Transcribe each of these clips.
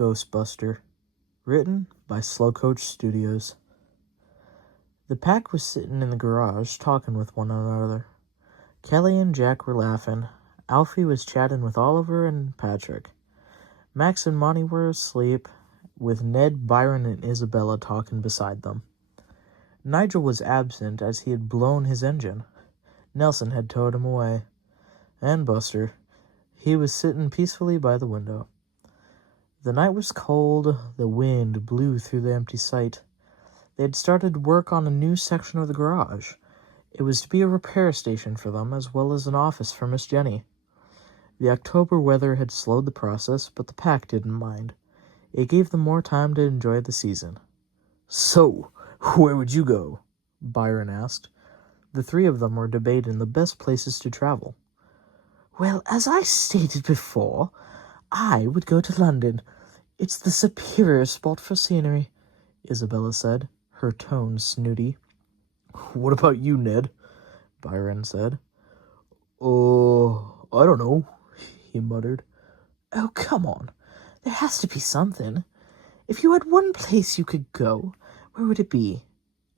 Ghostbuster, written by Slow Coach Studios. The pack was sitting in the garage talking with one another. Kelly and Jack were laughing. Alfie was chatting with Oliver and Patrick. Max and Monty were asleep, with Ned, Byron, and Isabella talking beside them. Nigel was absent as he had blown his engine. Nelson had towed him away. And Buster, he was sitting peacefully by the window. The night was cold, the wind blew through the empty site. They had started work on a new section of the garage. It was to be a repair station for them, as well as an office for Miss Jenny. The October weather had slowed the process, but the pack didn't mind. It gave them more time to enjoy the season. "So, where would you go?" Byron asked. The three of them were debating the best places to travel. "Well, as I stated before, I would go to London. It's the superior spot for scenery," Isabella said, her tone snooty. "What about you, Ned?" Byron said. I don't know," he muttered. "Oh, come on. There has to be something. If you had one place you could go, where would it be?"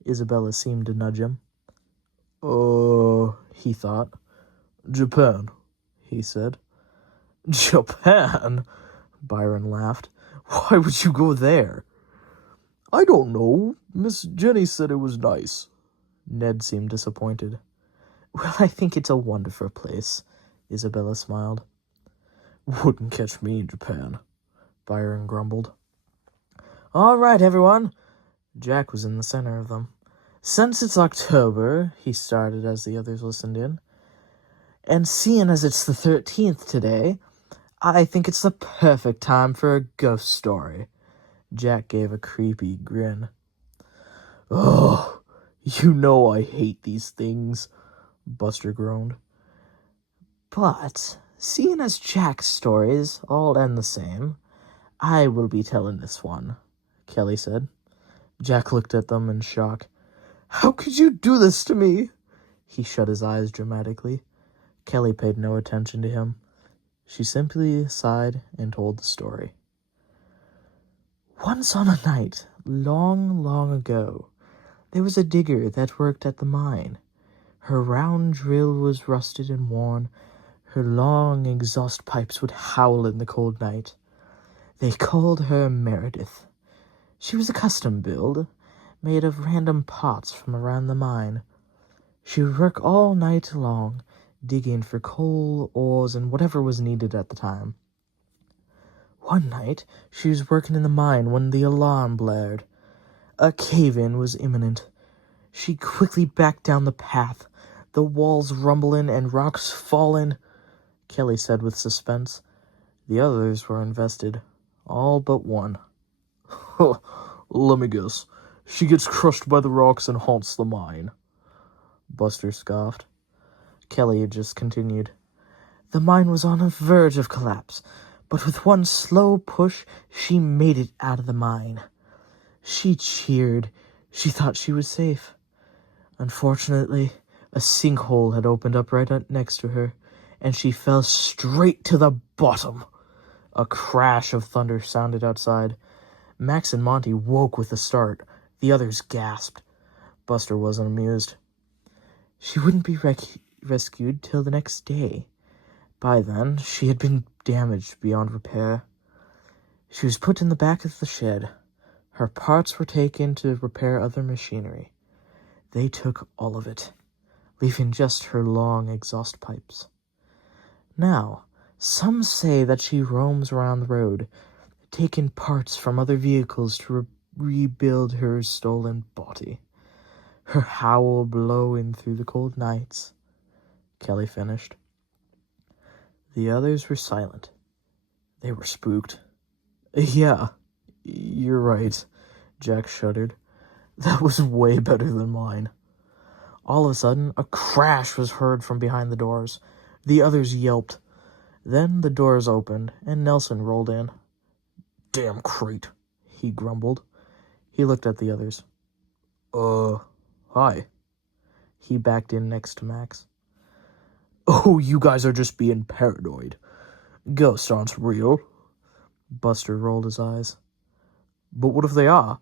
Isabella seemed to nudge him. He thought. "Japan," he said. "Japan?" Byron laughed. "Why would you go there?" "I don't know. Miss Jenny said it was nice." Ned seemed disappointed. "Well, I think it's a wonderful place," Isabella smiled. "Wouldn't catch me in Japan," Byron grumbled. "All right, everyone." Jack was in the center of them. "Since it's October," he started as the others listened in, "and seeing as it's the 13th today, I think it's the perfect time for a ghost story." Jack gave a creepy grin. "Oh, you know I hate these things," Buster groaned. "But, seeing as Jack's stories all end the same, I will be telling this one," Kelly said. Jack looked at them in shock. "How could you do this to me?" He shut his eyes dramatically. Kelly paid no attention to him. She simply sighed and told the story. "Once on a night, long, long ago, there was a digger that worked at the mine. Her round drill was rusted and worn. Her long exhaust pipes would howl in the cold night. They called her Meredith. She was a custom build, made of random parts from around the mine. She would work all night long, digging for coal, ores, and whatever was needed at the time. One night, she was working in the mine when the alarm blared. A cave-in was imminent. She quickly backed down the path, the walls rumbling and rocks falling, Kelly said with suspense. The others were invested, all but one. "Let me guess. She gets crushed by the rocks and haunts the mine," Buster scoffed. Kelly just continued. "The mine was on the verge of collapse, but with one slow push, she made it out of the mine. She cheered. She thought she was safe. Unfortunately, a sinkhole had opened up right next to her, and she fell straight to the bottom." A crash of thunder sounded outside. Max and Monty woke with a start. The others gasped. Buster wasn't amused. "She wouldn't be rescued till the next day. By then, she had been damaged beyond repair. She was put in the back of the shed. Her parts were taken to repair other machinery. They took all of it, leaving just her long exhaust pipes. Now, some say that she roams around the road, taking parts from other vehicles to rebuild her stolen body. Her howl blowing through the cold nights," Kelly finished. The others were silent. They were spooked. "Yeah, you're right," Jack shuddered. "That was way better than mine." All of a sudden, a crash was heard from behind the doors. The others yelped. Then the doors opened, and Nelson rolled in. "Damn crate," he grumbled. He looked at the others. Hi." He backed in next to Max. "Oh, you guys are just being paranoid. Ghosts aren't real." Buster rolled his eyes. But what if they are?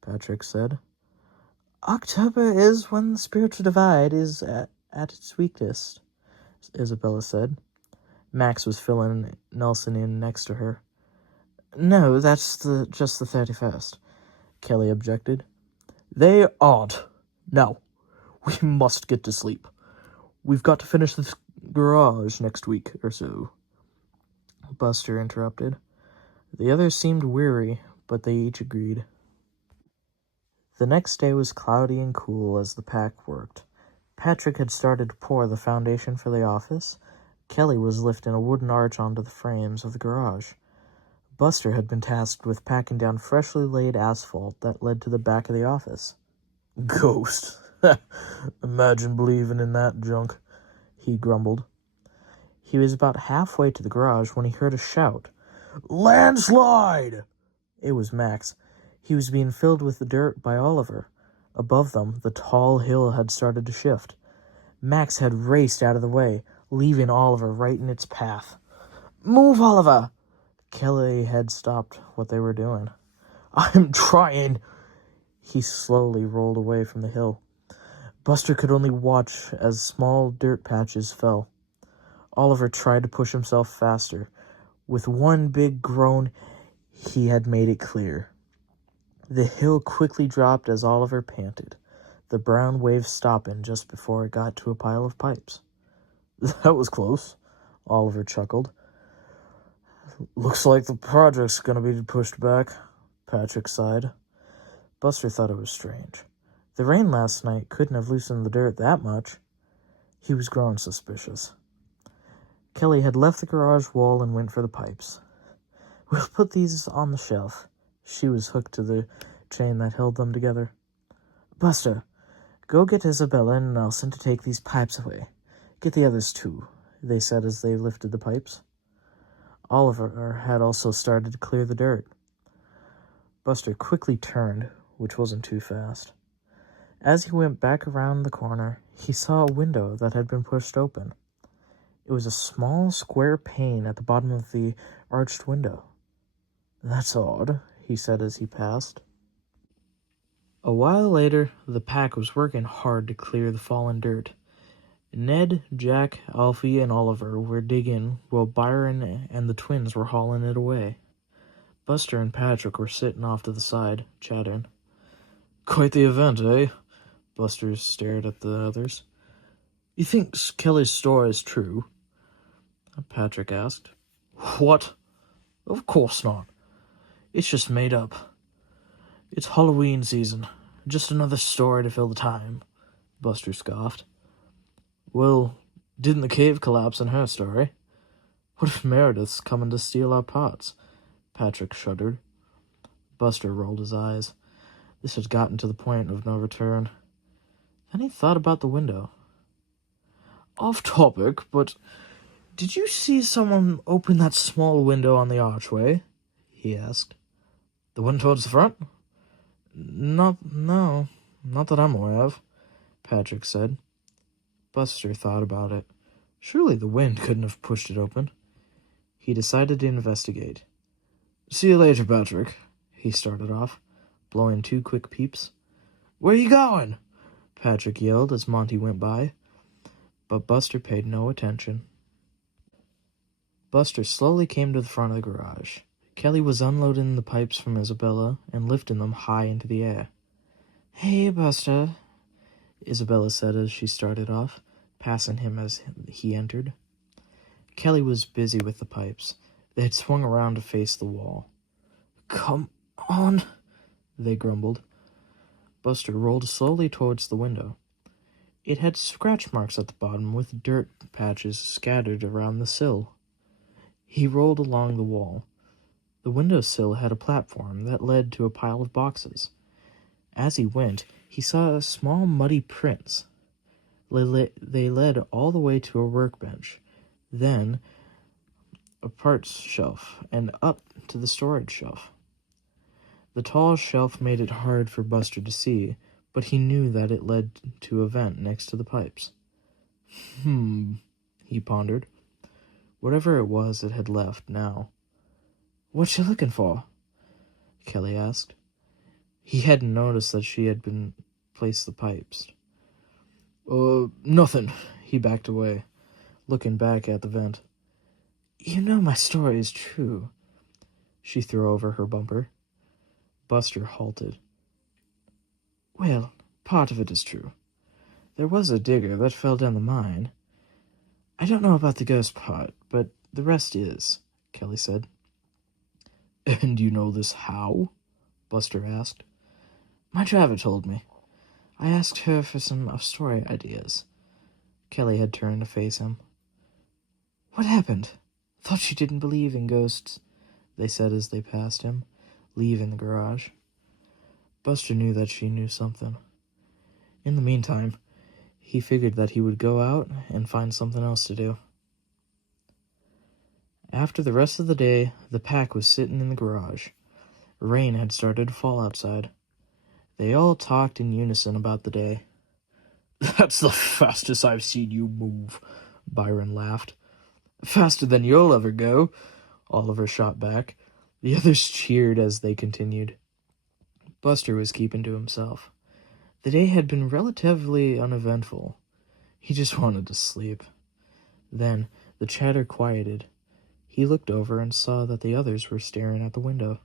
Patrick said. October is when the spiritual divide is at its weakest, Isabella said. Max was filling Nelson in next to her. No, that's just the 31st, Kelly objected. They aren't. Now, we must get to sleep. We've got to finish this garage next week or so. Buster interrupted. The others seemed weary, but they each agreed. The next day was cloudy and cool as the pack worked. Patrick had started to pour the foundation for the office. Kelly was lifting a wooden arch onto the frames of the garage. Buster had been tasked with packing down freshly laid asphalt that led to the back of the office. Ghost. Imagine believing in that junk, he grumbled. He was about halfway to the garage when he heard a shout. Landslide! It was Max. He was being filled with the dirt by Oliver. Above them, the tall hill had started to shift. Max had raced out of the way, leaving Oliver right in its path. Move, Oliver! Kelly had stopped what they were doing. I'm trying. He slowly rolled away from the hill. Buster could only watch as small dirt patches fell. Oliver tried to push himself faster. With one big groan, he had made it clear. The hill quickly dropped as Oliver panted, the brown wave stopping just before it got to a pile of pipes. That was close, Oliver chuckled. Looks like the project's gonna be pushed back, Patrick sighed. Buster thought it was strange. The rain last night couldn't have loosened the dirt that much. He was growing suspicious. Kelly had left the garage wall and went for the pipes. We'll put these on the shelf. She was hooked to the chain that held them together. Buster, go get Isabella and Nelson to take these pipes away. Get the others too, they said as they lifted the pipes. Oliver had also started to clear the dirt. Buster quickly turned, which wasn't too fast. As he went back around the corner, he saw a window that had been pushed open. It was a small square pane at the bottom of the arched window. That's odd, he said as he passed. A while later, the pack was working hard to clear the fallen dirt. Ned, Jack, Alfie, and Oliver were digging while Byron and the twins were hauling it away. Buster and Patrick were sitting off to the side, chatting. Quite the event, eh? Buster stared at the others. You think Kelly's story is true? Patrick asked. What? Of course not. It's just made up. It's Halloween season. Just another story to fill the time, Buster scoffed. Well, didn't the cave collapse in her story? What if Meredith's coming to steal our pots? Patrick shuddered. Buster rolled his eyes. This had gotten to the point of no return. Then he thought about the window. Off topic, but did you see someone open that small window on the archway? He asked. The one towards the front? No, not that I'm aware of, Patrick said. Buster thought about it. Surely the wind couldn't have pushed it open. He decided to investigate. See you later, Patrick, he started off, blowing 2 quick peeps. Where you going? Patrick yelled as Monty went by, but Buster paid no attention. Buster slowly came to the front of the garage. Kelly was unloading the pipes from Isabella and lifting them high into the air. Hey, Buster, Isabella said as she started off, passing him as he entered. Kelly was busy with the pipes. They had swung around to face the wall. Come on, they grumbled. Buster rolled slowly towards the window. It had scratch marks at the bottom with dirt patches scattered around the sill. He rolled along the wall. The windowsill had a platform that led to a pile of boxes. As he went, he saw small muddy prints. They led all the way to a workbench, then a parts shelf, and up to the storage shelf. The tall shelf made it hard for Buster to see, but he knew that it led to a vent next to the pipes. He pondered. Whatever it was, it had left now. "What you looking for?" Kelly asked. He hadn't noticed that she had been placed the pipes. Nothing." He backed away, looking back at the vent. "You know my story is true." She threw over her bumper. Buster halted. "Well, part of it is true. There was a digger that fell down the mine. I don't know about the ghost part, but the rest is," Kelly said. "And you know this how?" Buster asked. "My driver told me. I asked her for some story ideas." Kelly had turned to face him. "What happened? Thought you didn't believe in ghosts," they said as they passed him, leaving the garage. Buster knew that she knew something. In the meantime, he figured that he would go out and find something else to do. After the rest of the day, the pack was sitting in the garage. Rain had started to fall outside. They all talked in unison about the day. "That's the fastest I've seen you move," Byron laughed. "Faster than you'll ever go," Oliver shot back. The others cheered as they continued. Buster was keeping to himself. The day had been relatively uneventful. He just wanted to sleep. Then the chatter quieted. He looked over and saw that the others were staring at the window.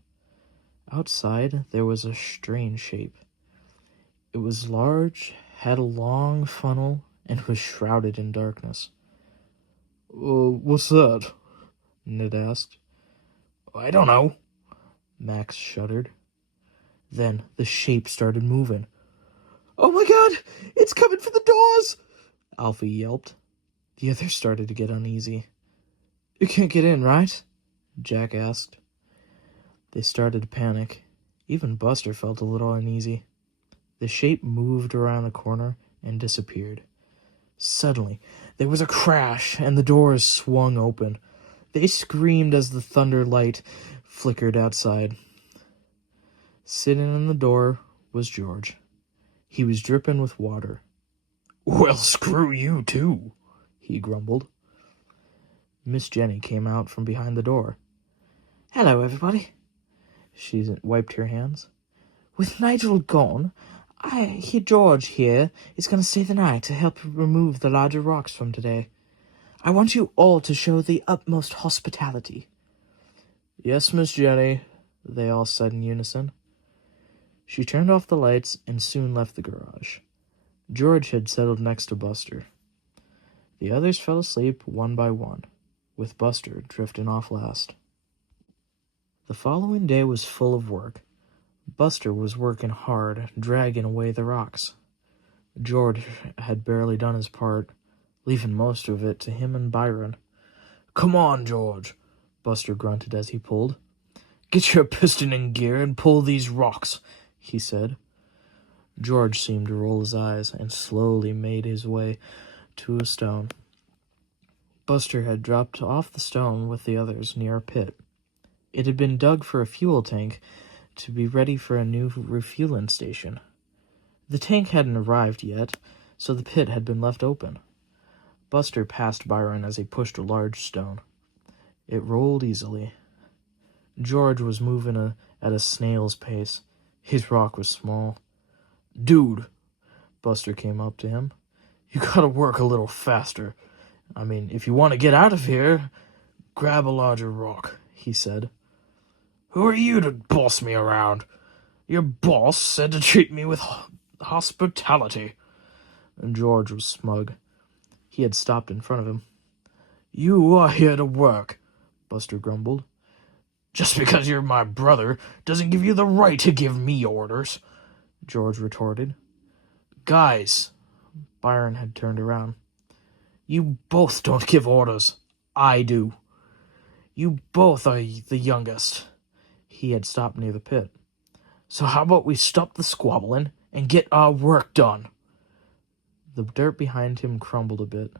Outside, there was a strange shape. It was large, had a long funnel, and was shrouded in darkness. What's that?" Ned asked. "I don't know." Max shuddered. Then the shape started moving. "Oh my God! It's coming for the doors!" Alfie yelped. The others started to get uneasy. "You can't get in, right?" Jack asked. They started to panic. Even Buster felt a little uneasy. The shape moved around the corner and disappeared. Suddenly, there was a crash, and the doors swung open. They screamed as the thunder light flickered outside. Sitting in the door was George. He was dripping with water. "Well, screw you, too," he grumbled. Miss Jenny came out from behind the door. "Hello, everybody." She wiped her hands. "With Nigel gone, I hear George here is going to stay the night to help remove the larger rocks from today. I want you all to show the utmost hospitality." "Yes, Miss Jenny," they all said in unison. She turned off the lights and soon left the garage. George had settled next to Buster. The others fell asleep one by one, with Buster drifting off last. The following day was full of work. Buster was working hard, dragging away the rocks. George had barely done his part, leaving most of it to him and Byron. "Come on, George," Buster grunted as he pulled. "Get your piston in gear and pull these rocks," he said. George seemed to roll his eyes and slowly made his way to a stone. Buster had dropped off the stone with the others near a pit. It had been dug for a fuel tank to be ready for a new refueling station. The tank hadn't arrived yet, so the pit had been left open. Buster passed Byron as he pushed a large stone. It rolled easily. George was moving at a snail's pace. His rock was small. "Dude," Buster came up to him, "you gotta work a little faster. If you want to get out of here, grab a larger rock," he said. "Who are you to boss me around? Your boss said to treat me with hospitality." And George was smug. He had stopped in front of him. "You are here to work," Buster grumbled. "Just because you're my brother doesn't give you the right to give me orders," George retorted. "Guys," Byron had turned around. "You both don't give orders. I do. You both are the youngest." He had stopped near the pit. "So how about we stop the squabbling and get our work done?" The dirt behind him crumbled a bit.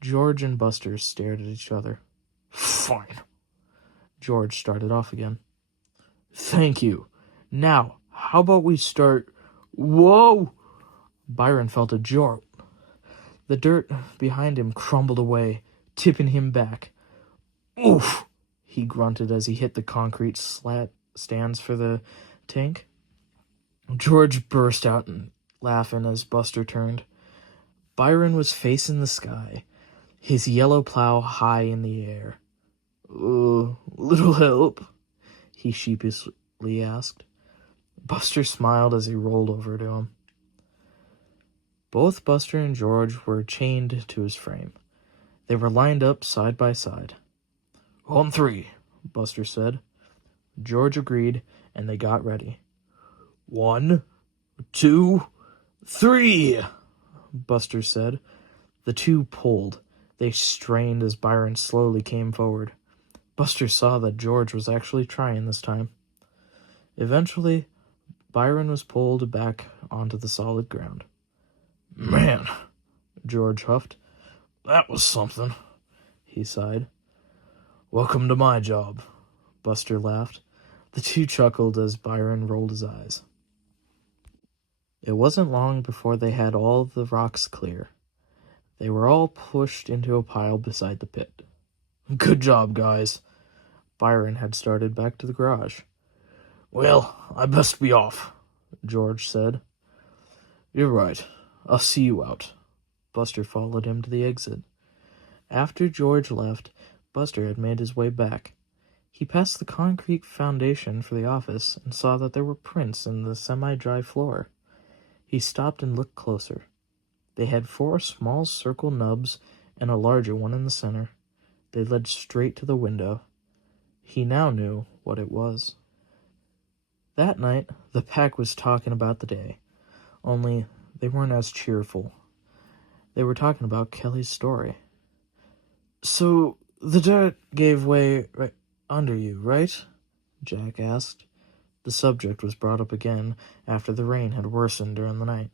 George and Buster stared at each other. "Fine." George started off again. "Thank you. Now, how about we start—" "Whoa!" Byron felt a jolt. The dirt behind him crumbled away, tipping him back. "Oof!" he grunted as he hit the concrete slat stands for the tank. George burst out laughing as Buster turned. Byron was facing the sky, his yellow plow high in the air. Little help?" he sheepishly asked. Buster smiled as he rolled over to him. Both Buster and George were chained to his frame. They were lined up side by side. "On three," Buster said. George agreed, and they got ready. 1, 2, 3, Buster said. The two pulled. They strained as Byron slowly came forward. Buster saw that George was actually trying this time. Eventually, Byron was pulled back onto the solid ground. "Man," George huffed. "That was something," he sighed. "Welcome to my job," Buster laughed. The two chuckled as Byron rolled his eyes. It wasn't long before they had all the rocks clear. They were all pushed into a pile beside the pit. "Good job, guys." Byron had started back to the garage. "Well, I best be off," George said. "You're right. I'll see you out." Buster followed him to the exit. After George left, Buster had made his way back. He passed the concrete foundation for the office and saw that there were prints in the semi-dry floor. He stopped and looked closer. They had 4 small circle nubs and a larger one in the center. They led straight to the window. He now knew what it was. That night, the pack was talking about the day, only they weren't as cheerful. They were talking about Kelly's story. "So, the dirt gave way right under you, right?" Jack asked. The subject was brought up again after the rain had worsened during the night.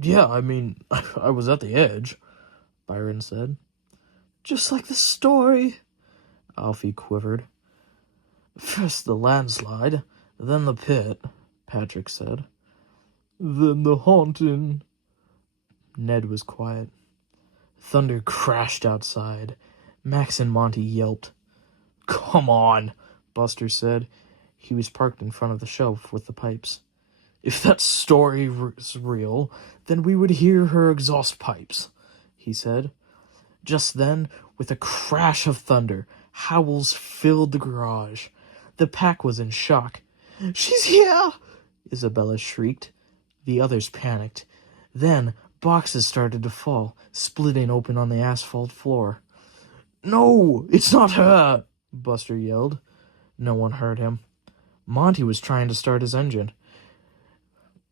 Yeah, I mean, I was at the edge," Byron said. "Just like the story," Alfie quivered. "First the landslide, then the pit," Patrick said. "Then the haunting." Ned was quiet. Thunder crashed outside. Max and Monty yelped. "Come on," Buster said. He was parked in front of the shelf with the pipes. "If that story was real, then we would hear her exhaust pipes," he said. Just then, with a crash of thunder, howls filled the garage. The pack was in shock. "She's here!" Isabella shrieked. The others panicked. Then, boxes started to fall, splitting open on the asphalt floor. "No, it's not her!" Buster yelled. No one heard him. Monty was trying to start his engine.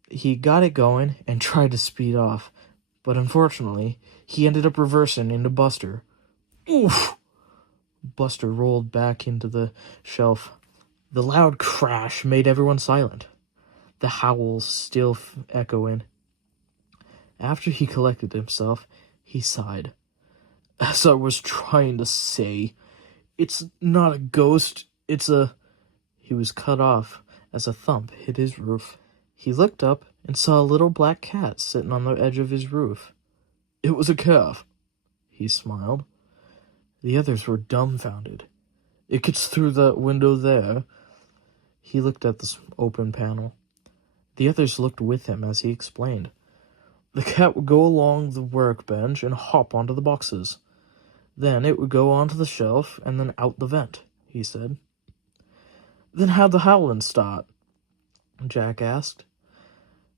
He got it going and tried to speed off, but unfortunately, he ended up reversing into Buster. "Oof!" Buster rolled back into the shelf. The loud crash made everyone silent, the howls still echoing. After he collected himself, he sighed. "As I was trying to say, it's not a ghost, it's a..." He was cut off as a thump hit his roof. He looked up and saw a little black cat sitting on the edge of his roof. "It was a calf," he smiled. The others were dumbfounded. "It gets through that window there." He looked at the open panel. The others looked with him as he explained. "The cat would go along the workbench and hop onto the boxes. Then it would go onto the shelf and then out the vent," he said. "Then how'd the howling start?" Jack asked.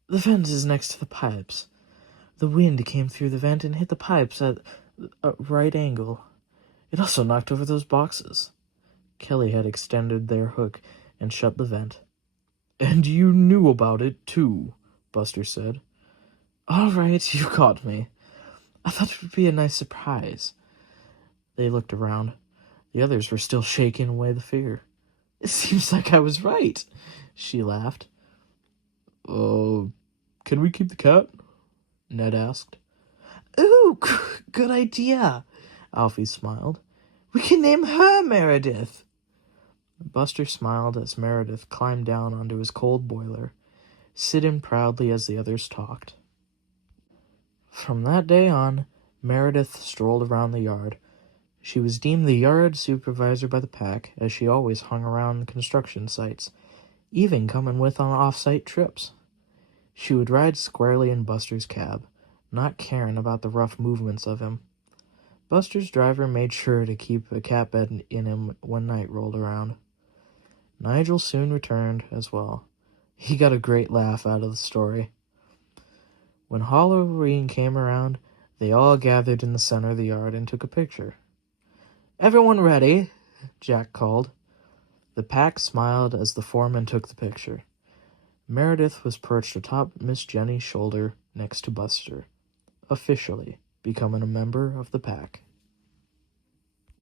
"The vent is next to the pipes. The wind came through the vent and hit the pipes at a right angle. It also knocked over those boxes." Kelly had extended their hook and shut the vent. "And you knew about it, too," Buster said. "All right, you caught me. I thought it would be a nice surprise." They looked around. The others were still shaking away the fear. "It seems like I was right," she laughed. Can we keep the cat?" Ned asked. "Ooh, good idea," Alfie smiled. "We can name her Meredith." Buster smiled as Meredith climbed down onto his cold boiler, sitting proudly as the others talked. From that day on, Meredith strolled around the yard. She was deemed the yard supervisor by the pack, as she always hung around construction sites, even coming with on off-site trips. She would ride squarely in Buster's cab, not caring about the rough movements of him. Buster's driver made sure to keep a cat bed in him when night rolled around. Nigel soon returned as well. He got a great laugh out of the story. When Halloween came around, they all gathered in the center of the yard and took a picture. "Everyone ready?" Jack called. The pack smiled as the foreman took the picture. Meredith was perched atop Miss Jenny's shoulder next to Buster, officially becoming a member of the pack.